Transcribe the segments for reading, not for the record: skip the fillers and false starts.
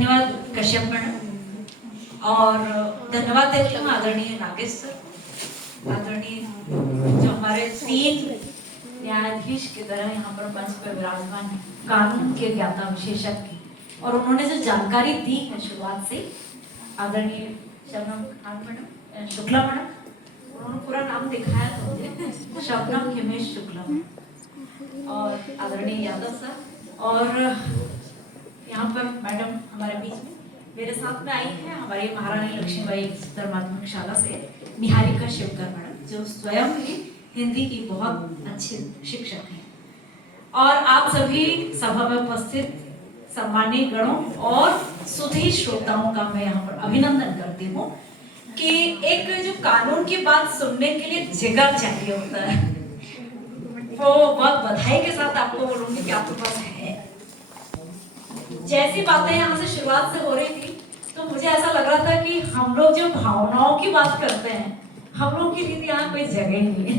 धन्यवाद कश्यप मैडम और धन्यवाद देती हूँ आदरणीय नागेश सर, आदरणीय जो हमारे 3 न्यायाधीश की तरह यहाँ पर मंच पर विराजमान है, कानून के ज्ञाता विशेषज्ञ, और उन्होंने जो जानकारी दी है शुरुआत से, आदरणीय शबनम खान मैडम, शुक्ला मैडम, उन्होंने पूरा नाम दिखाया था मुझे, शबनम हिमेश शुक्ला, और आदरणीय यादव सर, और यहाँ पर मैडम हमारे बीच में मेरे साथ में आई है हमारी महारानी लक्ष्मीबाई माध्यमिक शाला से निहारिका शिवकर मैडम, जो स्वयं ही हिंदी की बहुत अच्छे शिक्षक हैं। और आप सभी सभा में उपस्थित सम्मानीय गणों और सुधी श्रोताओं का मैं यहाँ पर अभिनंदन करती हूँ कि एक जो कानून की बात सुनने के लिए जिगर चाहिए होता है, वो बहुत बधाई के साथ आपको बोलूंगी कि आपके पास है। जैसी बातें यहाँ से शुरुआत से हो रही थी तो मुझे ऐसा लग रहा था कि हम लोग जो भावनाओं की बात करते हैं, हम लोग की लिए यहाँ कोई जगह नहीं है।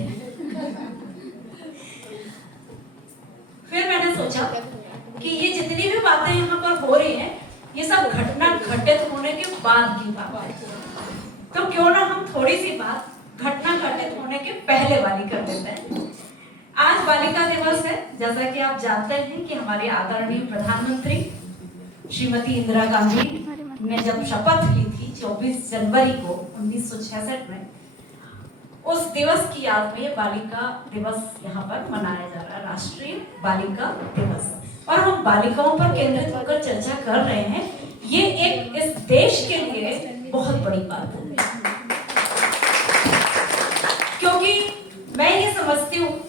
फिर मैंने सोचा कि ये जितनी भी बातें यहाँ पर हो रही हैं, ये सब घटना घटित होने के बाद की बात है, तो क्यों ना हम थोड़ी सी बात घटना घटित होने के पहले वाली कर देते हैं। आज बालिका दिवस है, जैसा कि आप जानते हैं कि हमारे आदरणीय प्रधानमंत्री श्रीमती इंदिरा गांधी ने जब शपथ ली थी 24 जनवरी को 1966 में, उस दिवस की याद में बालिका दिवस यहाँ पर मनाया जा रहा है, राष्ट्रीय बालिका दिवस। और हम बालिकाओं पर केंद्रित होकर चर्चा कर रहे हैं, ये एक इस देश के लिए बहुत बड़ी बात है, क्योंकि मैं ये समझती हूँ,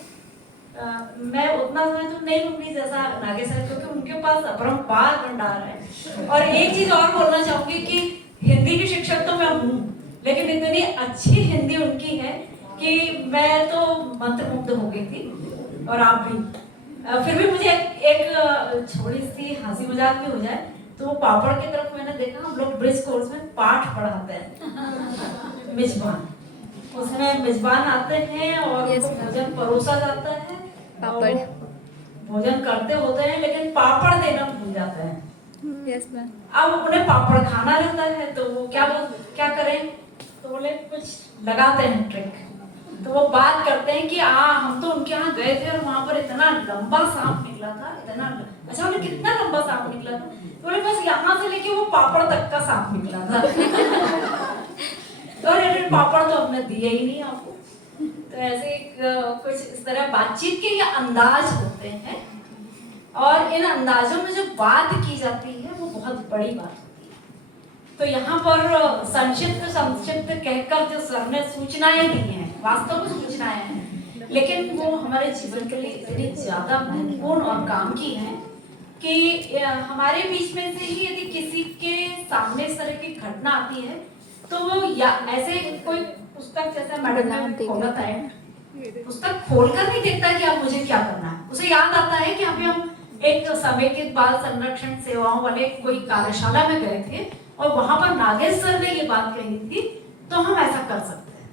मैं उतना समय तो नहीं लूंगी जैसा नागेश सर, क्योंकि उनके पास अपरंपार भंडार है। और एक चीज और बोलना चाहूंगी कि हिंदी की शिक्षक तो मैं हूँ, लेकिन इतनी अच्छी हिंदी उनकी है कि मैं तो मंत्रमुग्ध हो गई थी, और आप भी। फिर भी मुझे एक छोटी सी हंसी मजाक भी हो जाए तो वो पापड़ की तरफ मैंने देखा, हम लोग ब्रिज कोर्स में पाठ पढ़ाते हैं, मिजबान, उसमें मेजबान आते हैं और भोजन परोसा जाता है, पापड़ भोजन करते होते हैं लेकिन पापड़ देना भूल जाते हैं। अब उन्हें पापड़ खाना रहता है तो वो क्या करें, तो बोले कुछ लगाते हैं ट्रिक, तो वो बात करते हैं कि हम तो उनके यहाँ गए थे और वहां पर इतना लंबा सांप निकला था, इतना अच्छा, बोले कितना लंबा सांप निकला था, तो बोले बस यहाँ से लेके वो पापड़ तक का सांप निकला था। तो पापड़ तो हमने दिए ही नहीं आपको। तो ऐसे कुछ इस तरह बातचीत के ये अंदाज होते हैं, और इन अंदाजों में जो बात की जाती है वो बहुत बड़ी बात होती है। तो यहाँ पर संक्षिप्त कहकर जो सर ने सूचनाएं दी हैं, वास्तव में सूचनाएं हैं, लेकिन वो हमारे जीवन के लिए इतनी ज्यादा महत्वपूर्ण और काम की हैं कि हमारे बीच में से ही यदि किसी के सामने इस तरह की घटना आती है तो वो ऐसे कोई पुस्तक जैसा मैडम ने खोला है, पुस्तक खोलकर नहीं देखता कि अब मुझे क्या करना है, उसे याद आता है कि अभी हम एक समेकित बाल संरक्षण सेवाओं वाले कोई कार्यशाला में गए थे और वहां पर नागेश सर ने ये बात कही थी, तो हम ऐसा कर सकते हैं।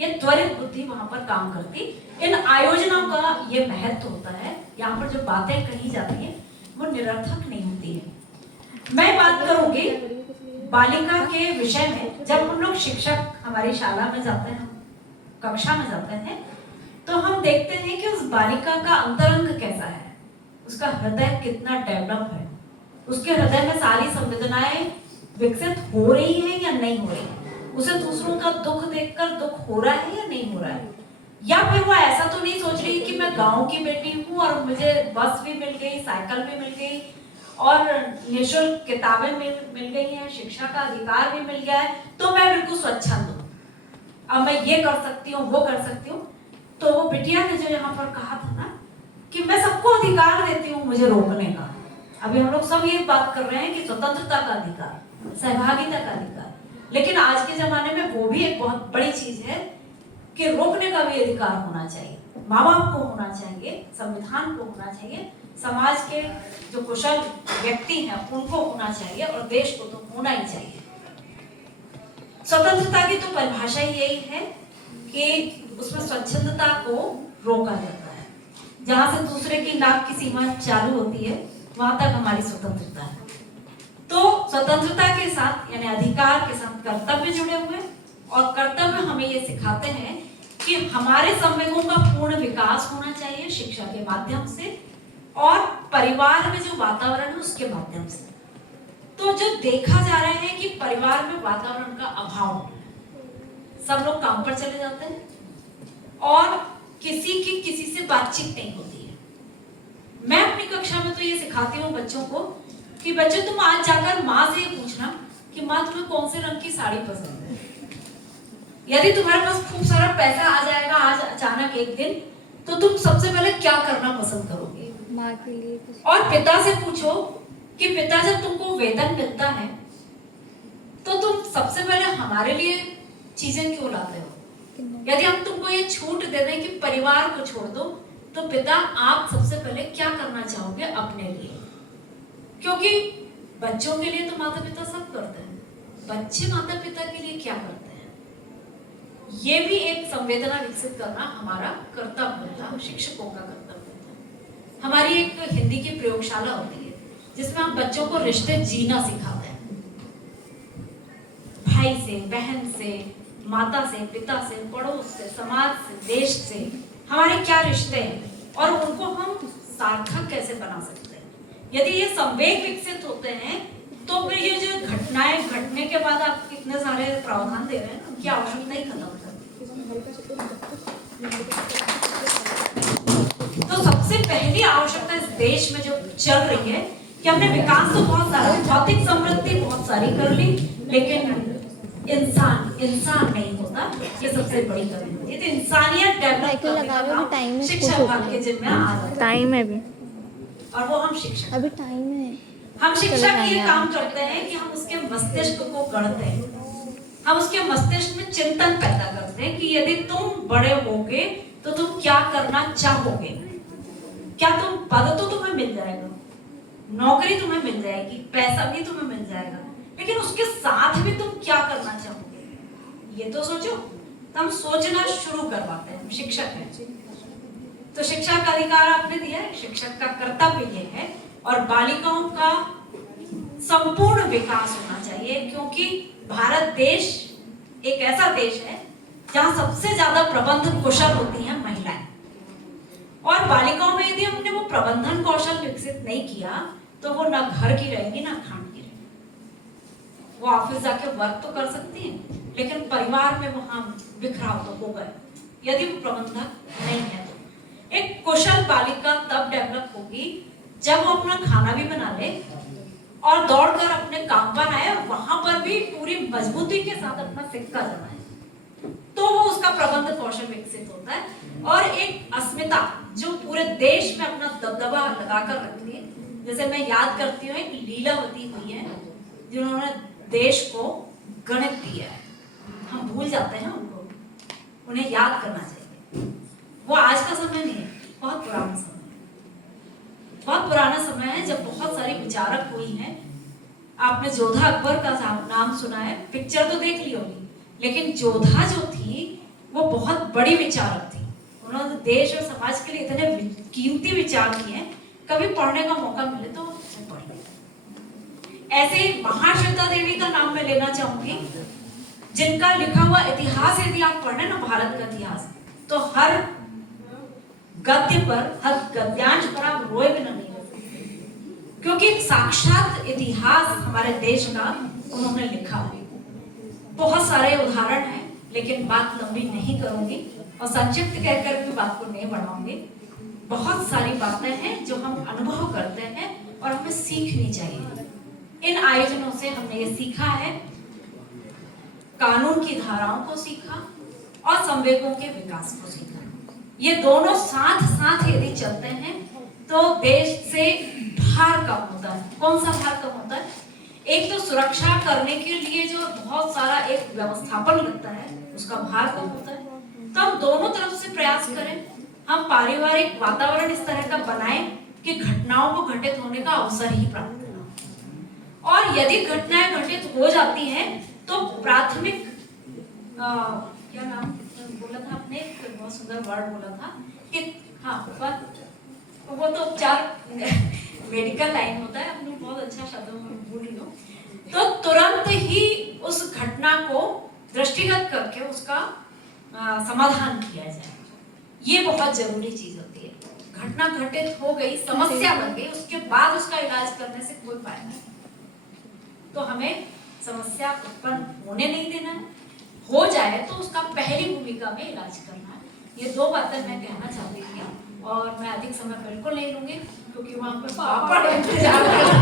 ये त्वरित बुद्धि वहां पर काम करती। इन आयोजनों का ये महत्व होता है, यहाँ पर जो बातें कही जाती है वो निरर्थक नहीं होती है। मैं बात करूंगी बालिका के विषय में। जब हम लोग शिक्षक हमारी शाला में जाते हैं, कक्षा में जाते हैं, तो हम देखते हैं कि उस बालिका का अंतरंग कैसा है, उसका हृदय कितना डेवलप है, उसके हृदय में सारी संवेदनाएं विकसित हो रही हैं या नहीं हो रही है, उसे दूसरों का दुख देखकर दुख हो रहा है या नहीं हो रहा है, या फिर वो ऐसा तो नहीं सोच रही कि मैं गांव की बेटी हूँ और मुझे बस भी मिल गई, साइकिल भी मिल गई और निःशुल्क किताबें मिल गई हैं, शिक्षा का अधिकार भी मिल गया है, तो मैं बिल्कुल स्वच्छंद हूँ, अब मैं ये कर सकती हूँ, वो कर सकती हूँ। तो वो बिटिया ने जो यहाँ पर कहा था ना कि मैं सबको अधिकार देती हूँ मुझे रोकने का, अभी हम लोग सब ये बात कर रहे हैं कि स्वतंत्रता का अधिकार, सहभागिता का अधिकार, लेकिन आज के जमाने में वो भी एक बहुत बड़ी चीज है कि रोकने का भी अधिकार होना चाहिए, माँ बाप को होना चाहिए, संविधान को होना चाहिए, समाज के जो कुशल व्यक्ति हैं उनको होना चाहिए, और देश को तो होना ही चाहिए। स्वतंत्रता की तो परिभाषा ही यही है कि उसमें स्वच्छंदता को रोका जाता है, जहां से दूसरे की नाक की सीमा चालू होती है वहां तक हमारी स्वतंत्रता है। स्वतंत्रता के साथ यानी अधिकार के साथ कर्तव्य जुड़े हुए, और कर्तव्य हमें ये सिखाते हैं कि हमारे संवेगों का पूर्ण विकास होना चाहिए शिक्षा के माध्यम से, और परिवार में जो वातावरण है उसके माध्यम से। तो जो देखा जा रहा है कि परिवार में वातावरण का अभाव, सब लोग काम पर चले जाते हैं और किसी की किसी से बातचीत नहीं होती है। मैं अपनी कक्षा में तो ये सिखाती हूँ बच्चों को कि बच्चों तुम आज जाकर माँ से ये पूछना कि माँ तुम्हें कौन से रंग की साड़ी पसंद है। यदि तुम्हारे पास खूब सारा पैसा आ जाएगा आज अचानक एक दिन, तो तुम सबसे पहले क्या करना पसंद करोगे? माँ के लिए। और पिता से पूछो कि पिता जब तुमको वेतन मिलता है तो तुम सबसे पहले हमारे लिए चीजें क्यों लाते हो? यदि हम तुमको ये छूट दे दें कि परिवार को छोड़ दो, तो पिता आप सबसे पहले क्या करना चाहोगे अपने लिए? क्योंकि बच्चों के लिए तो माता पिता सब करते हैं, बच्चे माता पिता के लिए क्या करते हैं? ये भी एक संवेदना विकसित करना हमारा कर्तव्य था, शिक्षकों का कर्तव्य था। हमारी एक हिंदी की प्रयोगशाला होती है जिसमें हम बच्चों को रिश्ते जीना सिखाते हैं, भाई से, बहन से, माता से, पिता से, पड़ोस से, समाज से, देश से हमारे क्या रिश्ते हैं और उनको हम सार्थक कैसे बना सकते हैं। यदि ये संवेग विकसित होते हैं तो फिर ये जो घटनाएं घटने के बाद आप इतने सारे प्रावधान दे रहे हैं, उनकी आवश्यकता ही खत्म कर। तो सबसे पहली आवश्यकता इस देश में जो चल रही है कि हमने विकास तो बहुत सारा, भौतिक समृद्धि बहुत सारी कर ली, लेकिन इंसान नहीं होता, ये सबसे बड़ी कमी होती है। तो इंसानियत डेवलप करने का काम शिक्षा विभाग के जिम्मे आ जाता है। टाइम है अभी, और वो हम शिक्षक, अभी टाइम है। हम शिक्षक ये काम करते हैं कि हम उसके मस्तिष्क को गढ़ते हैं, हम उसके मस्तिष्क में चिंतन पैदा करते हैं कि यदि तुम बड़े होगे तो तुम क्या करना चाहोगे। क्या तुम पद तो तुम्हें मिल जाएगा, नौकरी तुम्हें मिल जाएगी, पैसा भी तुम्हें मिल जाएगा, लेकिन उसके साथ भी तुम क्या करना चाहोगे ये तो सोचो। तो हम सोचना शुरू करवाते हैं, हम शिक्षक हैं। तो शिक्षा का अधिकार आपने दिया है, शिक्षक का कर्तव्य ये है। और बालिकाओं का संपूर्ण विकास होना चाहिए, क्योंकि भारत देश एक ऐसा देश है जहां सबसे ज्यादा प्रबंधन कुशल होती हैं महिलाएं। और बालिकाओं में यदि हमने वो प्रबंधन कौशल विकसित नहीं किया तो वो ना घर की रहेगी ना खान की रहेगी। वो ऑफिस जाके वर्क तो कर सकती हैं, लेकिन परिवार में वहां बिखराव तो होगा यदि वो प्रबंधक नहीं है। तो एक कुशल बालिका तब डेवलप होगी जब वो अपना खाना भी बना ले और दौड़कर अपने काम पर आए और वहां पर भी पूरी मजबूती के साथ अपना सिक्का जमाए, तो वो उसका प्रबंध कौशल विकसित होता है। और एक अस्मिता जो पूरे देश में अपना दबदबा लगाकर रखती है। जैसे मैं याद करती हूँ एक लीलावती हुई है जिन्होंने देश को गणित दिया है। हम भूल जाते हैं उनको, उन्हें याद करना चाहिए। वो आज का समय नहीं है, बहुत पुराना समय, बहुत पुराना समय है जब बहुत सारी विचारक हुई हैं। आपने जोधा अकबर का नाम सुना है, पिक्चर तो देख ली होगी, लेकिन जोधा जो थी वो बहुत बड़ी विचारक थी। उन्होंने देश और समाज के लिए इतने कीमती विचार दिए, कभी पढ़ने का मौका मिले तो पढ़। ऐसे महाश्वेता देवी का नाम मैं लेना चाहूंगी, जिनका लिखा हुआ इतिहास यदि आप पढ़े ना, भारत का इतिहास, तो हर गद्य पर, हर गद्यांश पर आप रोए बिना नहीं रह सकते, क्योंकि साक्षात इतिहास हमारे देश का उन्होंने लिखा है। बहुत सारे उदाहरण हैं, लेकिन बात लंबी नहीं करूंगी और संक्षिप्त कहकर भी बात को नहीं बढ़ाऊंगी। बहुत सारी बातें हैं जो हम अनुभव करते हैं और हमें सीखनी चाहिए। इन आयोजनों से हमने ये सीखा है, कानून की धाराओं को सीखा और संवेगों के विकास को सीखा। ये दोनों साथ साथ यदि चलते हैं तो देश से भार कम होता है। कौन सा भार कम होता है? एक तो सुरक्षा करने के लिए जो बहुत सारा एक व्यवस्थापन लगता है, उसका भार कम होता है। तो हम दोनों तरफ से प्रयास करें, हम पारिवारिक वातावरण इस तरह का बनाएं कि घटनाओं को घटित होने का अवसर ही प्राप्त हो। और यदि घटनाएं घटित हो जाती हैं तो प्राथमिक क्या नाम बोला था आपने, बहुत सुंदर वर्ड बोला था कि हाँ, वो तो उपचार मेडिकल लाइन होता है, हम लोग बहुत बहुत अच्छा शब्दों में भूल रही हूँ, तो तुरंत ही उस घटना को दृष्टिगत करके उसका समाधान किया जाए। ये बहुत जरूरी चीज होती है। घटना घटित हो गई, समस्या बन गई, उसके बाद उसका इलाज करने से कोई फायदा नहीं। तो हमें समस्या उत्पन्न होने नहीं देना है, हो जाए तो उसका पहली भूमिका में इलाज करना है। ये 2 बातें मैं कहना चाहती थी और मैं अधिक समय बिल्कुल नहीं लूंगी क्योंकि वहां पर पापड़ इंतजार कर